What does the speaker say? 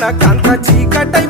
చీకటైపోవునమ్మో చీకటై